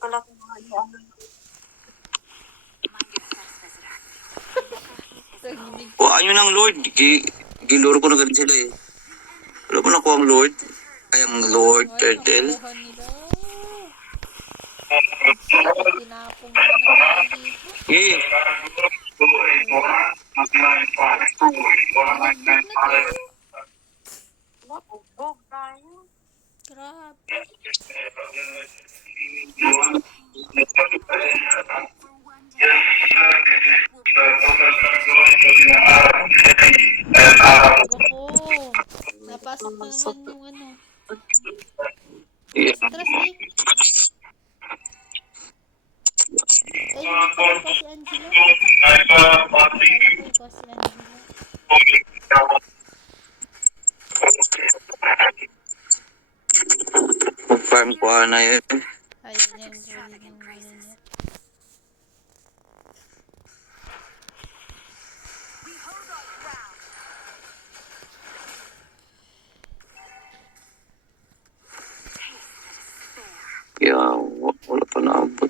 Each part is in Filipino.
pala kung ano. Tahimik. Kuhaan nyo ng Lord. Gi giluro ko na ganun sila eh. Wala mo nakuha ang Lord. Ay, ang Lord, turtle. na. Eh. Grabe. Napasok na naman yung ano. Atras eh. Ay, hindi pa si Angela. Ay, ko si Angela. Mag-farm ko na. Ayun yan, huli ng ano niya. Kaya wa- wala pa naabot ang buhok ko. Wala. Paano mo? Tapos naman pa. Kaya kasi wala tayo. Ang pang... There's no father across the farm. Tapos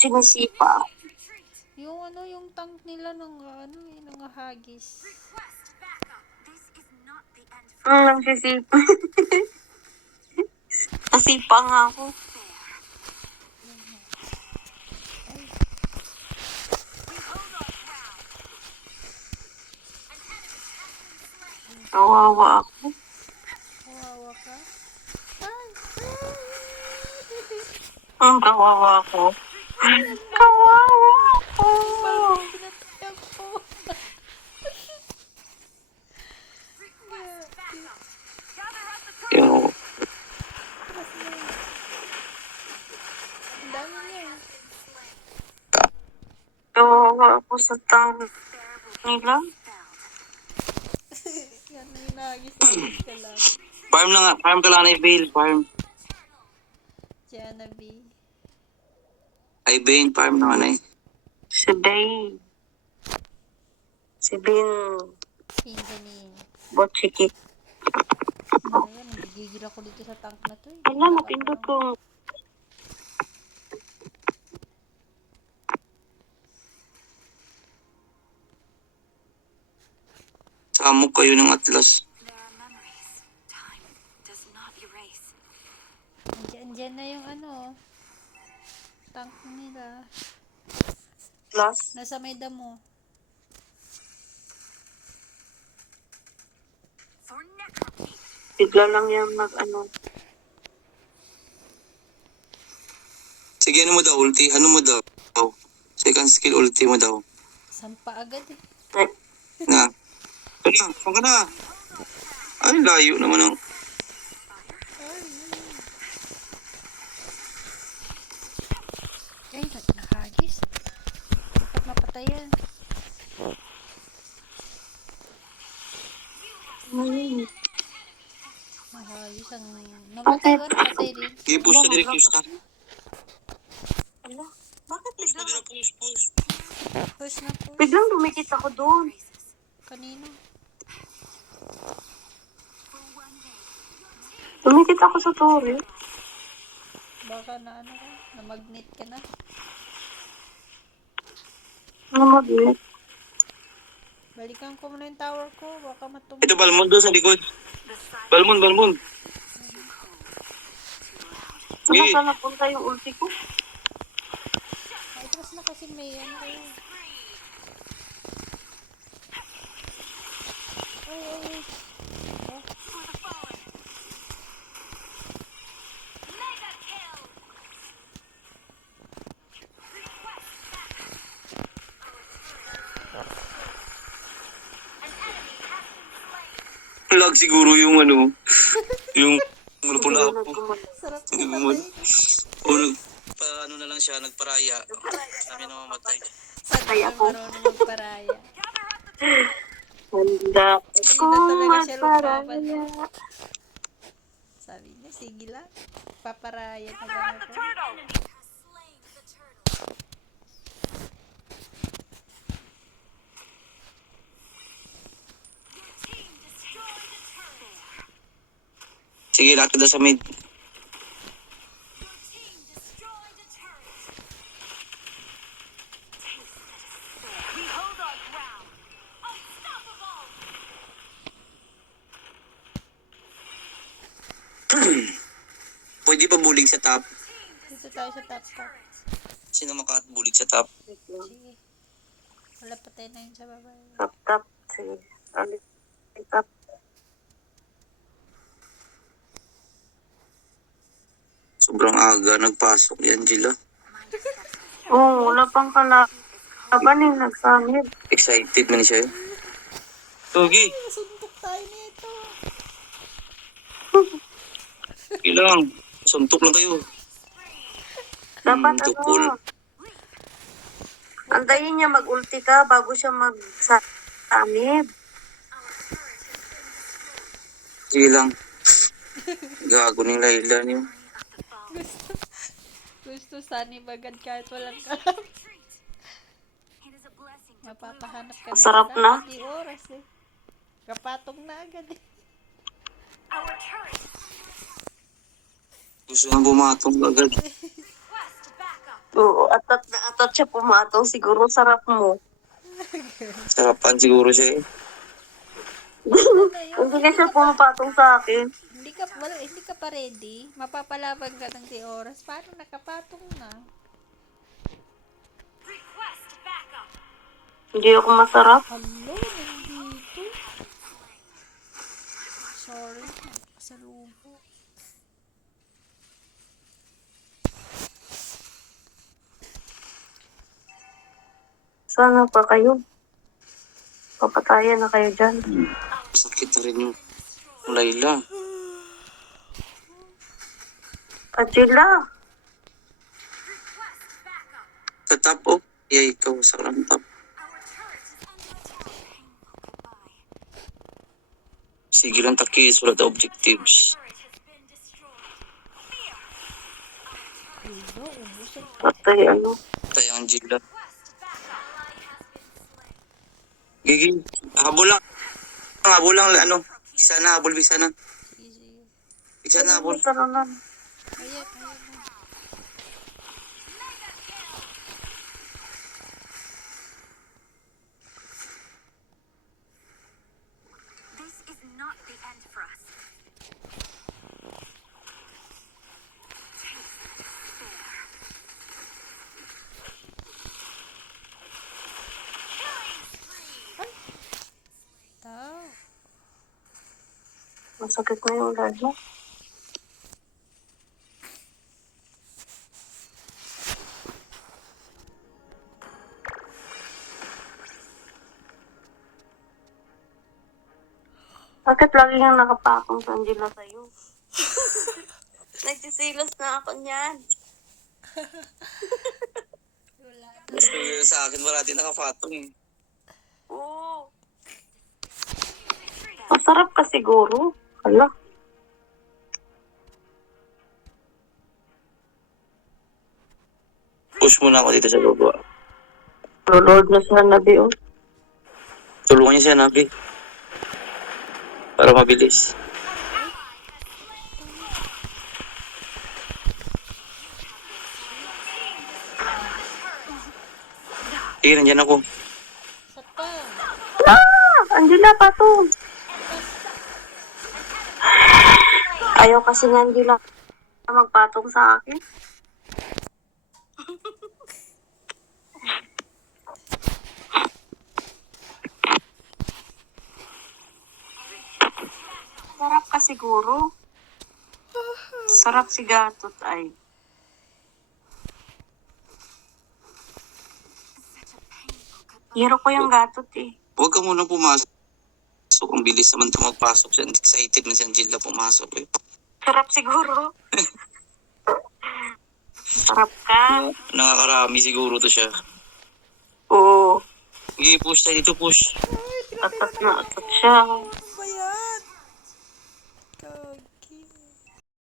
Sinisipa. Yung ano, yung tank nila ng ano, yung nangahagis. This is not the end of Hmm, nagsisipa. Nasipa nga ako. Kawawa ako. Kawawa ka. Ang kawawa ako. Kawawa ko. Yung Ang dami niya. Kawawa ako sa tao nila. Yan na nahagis ka lang. farm na nga. Farm ka lang na i-bail. Farm. Jana B. Ay, Bane. Farm na nga na eh. Si Bay. Si Bin Pinjanin. Botchiki. Ayan, nagigigil ako dito sa tank na to. eh. Ala, napindot ko. Samok kayo ng Atlas. Andiyan, andyan na yung ano. Tank nila. Plus, Nasa may damo. Bigla lang yan mag ano. Sige, ano mo daw? Ulti. Ano mo daw? Second skill, ulti mo daw. Sampa agad eh. Nga. Ano na? Saan ka na? Ay, layo naman ang... Ay, na- nakagis. Dapat mapatayan. ayun. Mahagis ang... Namatay ba? Namatay rin. Sige, push na direct yung stack. Ala, bakit Push na direct, push, push. Push na push. biglang dumikit ako doon? Kanino? Dumikit ako sa tore. Baka na ano ka? Na magnet ka na. Ano magnet? Balikan ko muna yung tower ko. Baka matumba. Ito, Balmon doon sa likod. Balmon, Balmon. Saan saan napunta yung ulti ko? Ay, atras na kasi may ano kayo. Ay, ay, ay. Lag siguro yung ano, yung ano pula nagkumag- Sarap na patay. O nag, pa ano na lang siya, nagparaya. Sabi na mamatay. Ka po. marunong magparaya. Handa siya magparaya. Sabi niya, sige lang. Paparaya na lang ako. Sige, lakad na sa mid. Pwede pa bulig sa top. Dito tayo sa top top. Sino makabulig sa top? Sige. Wala pa tayo na yun sa baba. Tap, tap. Sige. Alit. Tap. Sobrang aga nagpasok yan, Jilla. Oo, oh, wala pang kalaban yung nagsamit. Excited man siya. eh. Tugi, Suntok tayo nito. ilang. Suntok lang kayo. Dapat Hmm, tukol. ano, antayin niya mag-ulti ka bago siya mag-samib. Sige lang. Gago ni Layla niyo. Gusto. Gusto sunny bagad kahit walang kalap. Mapapahanap ka Masarap sa na. Di oras eh. Kapatong na agad eh. Gusto nang bumatong agad. Oo, atat na atat siya pumatong. Siguro sarap mo. Sarapan siguro siya eh. Hindi na siya pumapatong sa akin. Ka, wala, hindi ka pa ready. Mapapalaban ka ng di oras. Paano nakapatong na? Hindi ako masarap. Hello, nandito. Sorry, kasalubo. Sana pa kayo. Papatayan na kayo dyan. Sakit na rin yung Layla. Request backup. Sa top oh. Yeah, ikaw sa lang top. Sige lang takis, wala na objectives. Patay ano. Tayo ang slain. Gigi, habol lang. Habol lang, ano. Isa na, habol, isa na. Isa na, habol. Ayan na. This Hayır hayır. Masak etmeyi. Bakit lagi yung nakapakong sa Angela sa'yo? Nagsisilos na ako niyan. Gusto yun sa akin, wala din nakafatong eh. Oo. Masarap ka siguro. Hala. Push mo na ako dito sa baba. Lord na sa nabi, oh. Tulungan niya siya, Nabi. Para mabilis. Eh, nandyan ako. Ah! Angela, patong! Ayaw kasi nga Angela magpatong sa akin. Sarap ka siguro. Sarap si Gatot ay. Hiro ko yung Gatot eh. Huwag ka muna pumasok. So, ang bilis naman ito magpasok siya. Excited na si Angela pumasok eh. Sarap siguro. Sarap ka. Na- Nakakarami siguro to siya. Oo. Sige, push tayo dito, push. Atat na atat siya.